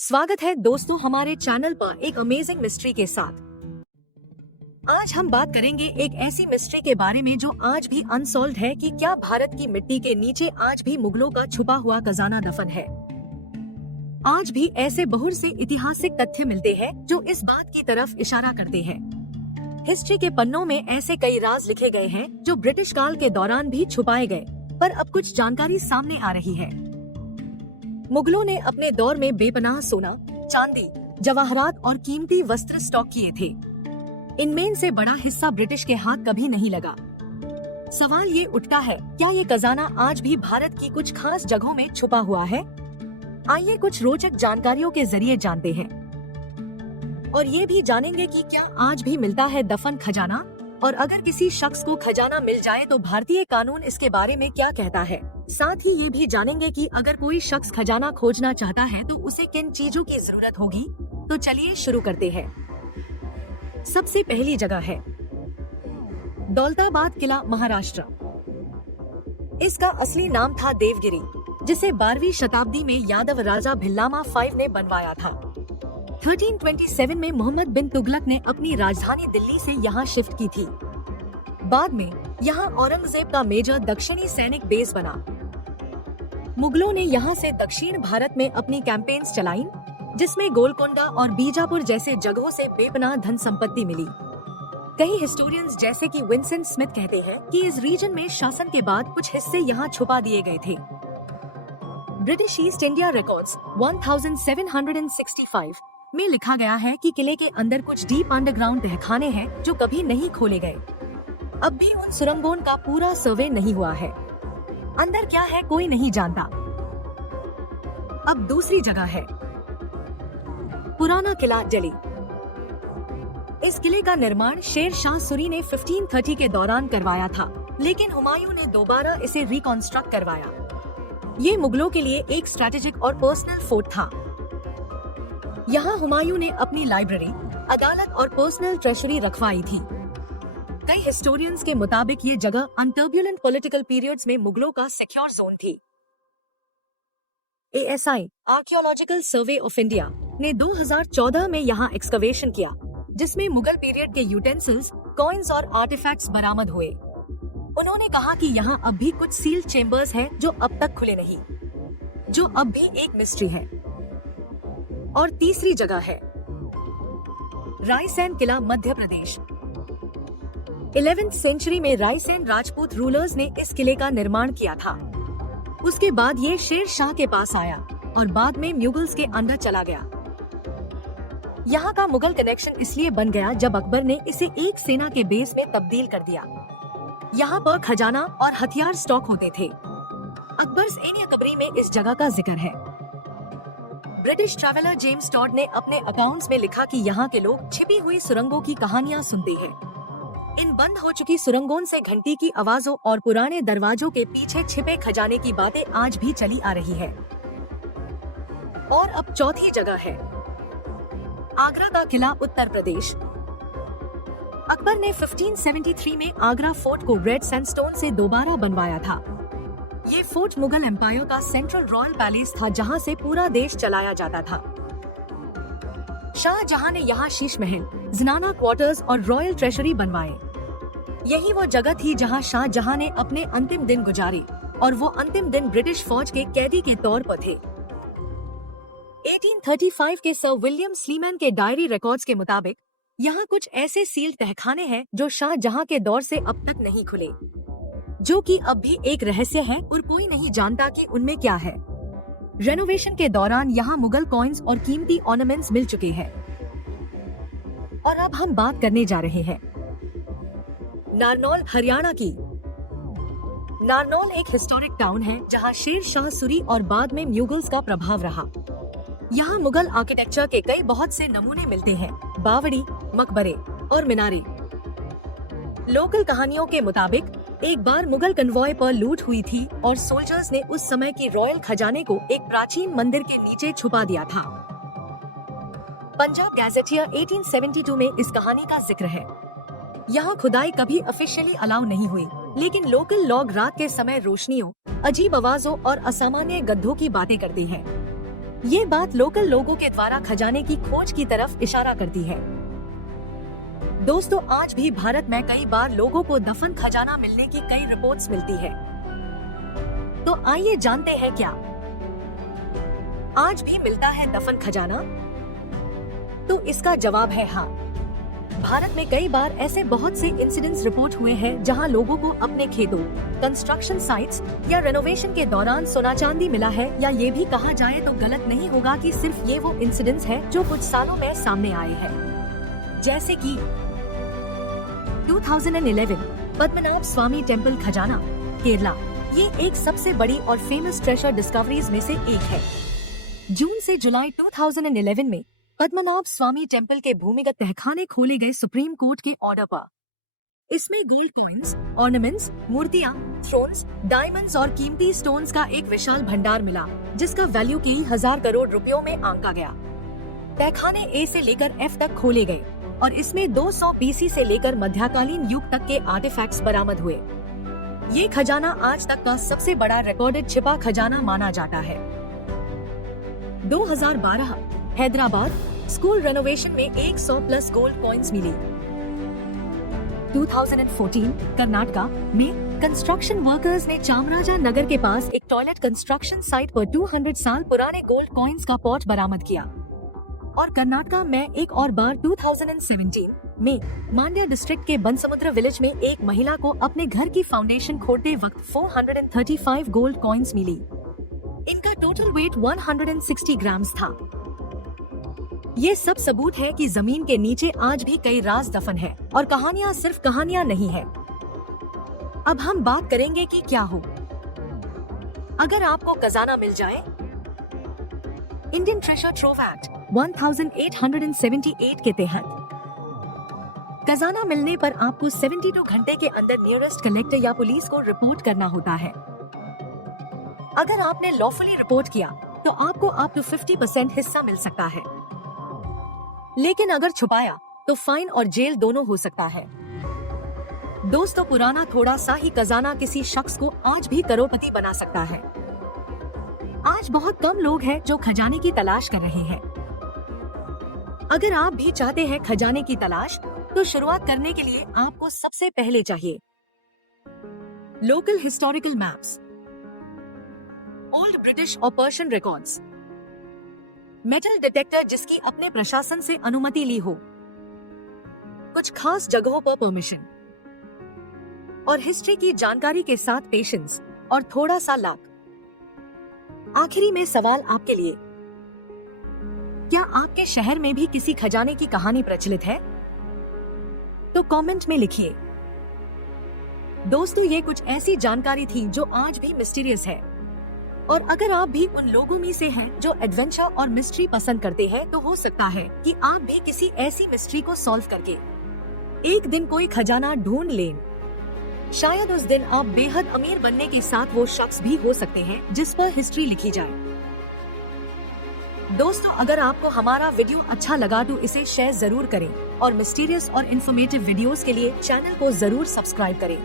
स्वागत है दोस्तों हमारे चैनल पर एक अमेजिंग मिस्ट्री के साथ। आज हम बात करेंगे एक ऐसी मिस्ट्री के बारे में जो आज भी अनसॉल्व्ड है कि क्या भारत की मिट्टी के नीचे आज भी मुगलों का छुपा हुआ खजाना दफन है। आज भी ऐसे बहुत से ऐतिहासिक तथ्य मिलते हैं जो इस बात की तरफ इशारा करते हैं। हिस्ट्री के पन्नों में ऐसे कई राज लिखे गए हैं जो ब्रिटिश काल के दौरान भी छुपाए गए, पर अब कुछ जानकारी सामने आ रही है। मुगलों ने अपने दौर में बेपनाह सोना, चांदी, जवाहरात और कीमती वस्त्र स्टॉक किए थे। इनमें से बड़ा हिस्सा ब्रिटिश के हाथ कभी नहीं लगा। सवाल ये उठता है, क्या ये खजाना आज भी भारत की कुछ खास जगहों में छुपा हुआ है? आइए कुछ रोचक जानकारियों के जरिए जानते हैं और ये भी जानेंगे कि क्या आज भी मिलता है दफन खजाना, और अगर किसी शख्स को खजाना मिल जाए तो भारतीय कानून इसके बारे में क्या कहता है। साथ ही ये भी जानेंगे कि अगर कोई शख्स खजाना खोजना चाहता है तो उसे किन चीजों की जरूरत होगी। तो चलिए शुरू करते हैं। सबसे पहली जगह है दौलताबाद किला, महाराष्ट्र। इसका असली नाम था देवगिरी, जिसे 12वीं शताब्दी में यादव राजा भिल्लामा 5 ने बनवाया था। 1327 में मोहम्मद बिन तुगलक ने अपनी राजधानी दिल्ली से यहाँ शिफ्ट की थी। बाद में यहाँ औरंगजेब का मेजर दक्षिणी सैनिक बेस बना। मुगलों ने यहाँ से दक्षिण भारत में अपनी कैंपेन्स चलाई, जिसमें गोलकोंडा और बीजापुर जैसे जगहों से बेपनाह धन संपत्ति मिली। कई हिस्टोरियंस जैसे कि विंसेंट स्मिथ कहते हैं कि इस रीजन में शासन के बाद कुछ हिस्से यहाँ छुपा दिए गए थे। ब्रिटिश ईस्ट इंडिया रिकॉर्ड्स 1765 में लिखा गया है कि किले के अंदर कुछ डीप अंडरग्राउंड तहखाने हैं जो कभी नहीं खोले गए। अब भी उन सुरंगों का पूरा सर्वे नहीं हुआ है। अंदर क्या है कोई नहीं जानता। अब दूसरी जगह है पुराना किला, दिल्ली। इस किले का निर्माण शेर शाह सूरी ने 1530 के दौरान करवाया था, लेकिन हुमायूं ने दोबारा इसे रिकॉन्स्ट्रक्ट करवाया। ये मुगलों के लिए एक स्ट्रेटेजिक और पर्सनल फोर्ट था। यहाँ हुमायूं ने अपनी लाइब्रेरी, अदालत और पर्सनल ट्रेजरी रखवाई थी। कई हिस्टोरियंस के मुताबिक ये जगह अनटर्ब्यूलेंट पॉलिटिकल पीरियड्स में मुगलों का सिक्योर जोन थी। ASI archaeological survey of India ने 2014 में यहाँ एक्सकवेशन किया, जिसमें मुगल पीरियड के यूटेंसिल्स, कॉइन्स और आर्टिफैक्ट्स बरामद हुए। उन्होंने कहा कि यहाँ अब भी कुछ सील्ड चेम्बर्स हैं जो अब तक खुले नहीं, जो अब भी एक मिस्ट्री है। और तीसरी जगह है रायसेन किला, मध्य प्रदेश। 11वीं सेंचुरी में रायसेन राजपूत रूलर्स ने इस किले का निर्माण किया था। उसके बाद ये शेर शाह के पास आया और बाद में मुगल्स के अंदर चला गया। यहाँ का मुगल कनेक्शन इसलिए बन गया जब अकबर ने इसे एक सेना के बेस में तब्दील कर दिया। यहाँ पर खजाना और हथियार स्टॉक होते थे। अकबर्स एन-ए-कबरी में इस जगह का जिक्र है। ब्रिटिश ट्रैवलर जेम्स टॉड ने अपने अकाउंट्स में लिखा कि यहाँ के लोग छिपी हुई सुरंगों की कहानियाँ सुनते हैं। इन बंद हो चुकी सुरंगों से घंटी की आवाजों और पुराने दरवाजों के पीछे छिपे खजाने की बातें आज भी चली आ रही है। और अब चौथी जगह है आगरा का किला, उत्तर प्रदेश। अकबर ने 1573 में आगरा फोर्ट को रेड सैंडस्टोन से दोबारा बनवाया था। ये फोर्ट मुगल एम्पायर का सेंट्रल रॉयल पैलेस था, जहां से पूरा देश चलाया जाता था। शाहजहां ने यहाँ शीश महल, जनाना क्वार्टर्स और रॉयल ट्रेजरी बनवाए। यही वो जगह थी जहां शाहजहां ने अपने अंतिम दिन गुजारे, और वो अंतिम दिन ब्रिटिश फौज के कैदी के तौर पर थे। 1835 के सर विलियम स्लीमैन के डायरी रिकॉर्ड्स के मुताबिक यहाँ कुछ ऐसे सील्ड तहखाने हैं जो शाहजहां के दौर से अब तक नहीं खुले, जो कि अब भी एक रहस्य है और कोई नहीं जानता कि उनमें क्या है। रेनोवेशन के दौरान यहाँ मुगल कॉइन्स और कीमती ऑर्नामेंट्स मिल चुके हैं। और अब हम बात करने जा रहे हैं नारनौल, हरियाणा की। नारनौल एक हिस्टोरिक टाउन है जहाँ शेर शाह सूरी और बाद में मुगल्स का प्रभाव रहा। यहाँ मुगल आर्किटेक्चर के कई बहुत से नमूने मिलते हैं, बावड़ी, मकबरे और मीनारे। लोकल कहानियों के मुताबिक एक बार मुगल कन्वॉय पर लूट हुई थी और सोल्जर्स ने उस समय की रॉयल खजाने को एक प्राचीन मंदिर के नीचे छुपा दिया था। पंजाब गैजेटियर 1872 में इस कहानी का जिक्र है। यहाँ खुदाई कभी ऑफिशियली अलाउ नहीं हुई, लेकिन लोकल लोग रात के समय रोशनियों, अजीब आवाजों और असामान्य गड्ढों की बातें करते हैं। ये बात लोकल लोगों के द्वारा खजाने की खोज की तरफ इशारा करती है। दोस्तों, आज भी भारत में कई बार लोगों को दफन खजाना मिलने की कई रिपोर्ट्स मिलती है। तो आइए जानते हैं क्या आज भी मिलता है दफन खजाना। तो इसका जवाब है हाँ। भारत में कई बार ऐसे बहुत से इंसिडेंट्स रिपोर्ट हुए हैं जहां लोगों को अपने खेतों, कंस्ट्रक्शन साइट्स या रेनोवेशन के दौरान सोना चांदी मिला है। या ये भी कहा जाए तो गलत नहीं होगा कि सिर्फ ये वो इंसिडेंट्स हैं जो कुछ सालों में सामने आए हैं। जैसे कि 2011 पद्मनाभ स्वामी टेम्पल खजाना, केरला। ये एक सबसे बड़ी और फेमस ट्रेजर डिस्कवरीज में से एक है। जून से जुलाई 2011 में पद्मनाभ स्वामी टेम्पल के भूमिगत तहखाने खोले गए सुप्रीम कोर्ट के ऑर्डर पर। इसमें गोल्ड कॉइन्स, ऑर्नामेंट्स, मूर्तियां, थ्रोन्स, डायमंड्स और कीमती स्टोन्स का एक विशाल भंडार मिला, जिसका वैल्यू कई हजार करोड़ रुपयों में आंका गया। तहखाने ए से लेकर एफ तक खोले गए और इसमें 200 BC से लेकर मध्यकालीन युग तक के आर्टिफैक्ट्स बरामद हुए। ये खजाना आज तक का सबसे बड़ा रिकॉर्डेड छिपा खजाना माना जाता है। 2012 हैदराबाद स्कूल रेनोवेशन में 100+ गोल्ड कॉइन्स मिली। 2014 कर्नाटका में कंस्ट्रक्शन वर्कर्स ने चामराजा नगर के पास एक टॉयलेट कंस्ट्रक्शन साइट पर 200 साल पुराने गोल्ड कॉइन्स का पॉट बरामद किया। और कर्नाटका में एक और बार 2017 में मांड्या डिस्ट्रिक्ट के बनसमुद्र विलेज में एक महिला को अपने घर की फाउंडेशन खोदते वक्त 435 गोल्ड कॉइन्स मिली। इनका टोटल वेट 160 ग्राम्स था। ये सब सबूत है कि जमीन के नीचे आज भी कई राज दफन है और कहानियां सिर्फ कहानियां नहीं है। अब हम बात करेंगे कि क्या हो अगर आपको खजाना मिल जाए। इंडियन ट्रेजर ट्रोव एक्ट 1878 के तहत खजाना मिलने पर आपको 72 घंटे के अंदर नियरेस्ट कलेक्टर या पुलिस को रिपोर्ट करना होता है। अगर आपने लॉफुली रिपोर्ट किया तो आपको अप टू 50% हिस्सा मिल सकता है, लेकिन अगर छुपाया तो फाइन और जेल दोनों हो सकता है। दोस्तों, पुराना थोड़ा सा ही खजाना किसी शख्स को आज भी करोड़पति बना सकता है। आज बहुत कम लोग हैं जो खजाने की तलाश कर रहे हैं। अगर आप भी चाहते हैं खजाने की तलाश, तो शुरुआत करने के लिए आपको सबसे पहले चाहिए local historical maps, old British और पर्शियन रिकॉर्ड्स, मेटल डिटेक्टर जिसकी अपने प्रशासन से अनुमति ली हो, कुछ खास जगहों पर परमिशन, और हिस्ट्री की जानकारी के साथ पेशेंस और थोड़ा सा लक। आखिरी में सवाल आपके लिए, क्या आपके शहर में भी किसी खजाने की कहानी प्रचलित है? तो कमेंट में लिखिए। दोस्तों, ये कुछ ऐसी जानकारी थी जो आज भी मिस्टीरियस है। और अगर आप भी उन लोगों में से हैं जो एडवेंचर और मिस्ट्री पसंद करते हैं, तो हो सकता है कि आप भी किसी ऐसी मिस्ट्री को सॉल्व करके एक दिन कोई खजाना ढूंढ लें। शायद उस दिन आप बेहद अमीर बनने के साथ वो शख्स भी हो सकते हैं जिस पर हिस्ट्री लिखी जाए। दोस्तों, अगर आपको हमारा वीडियो अच्छा लगा तो इसे शेयर जरूर करें और मिस्टीरियस और इन्फॉर्मेटिव वीडियोस के लिए चैनल को जरूर सब्सक्राइब करें।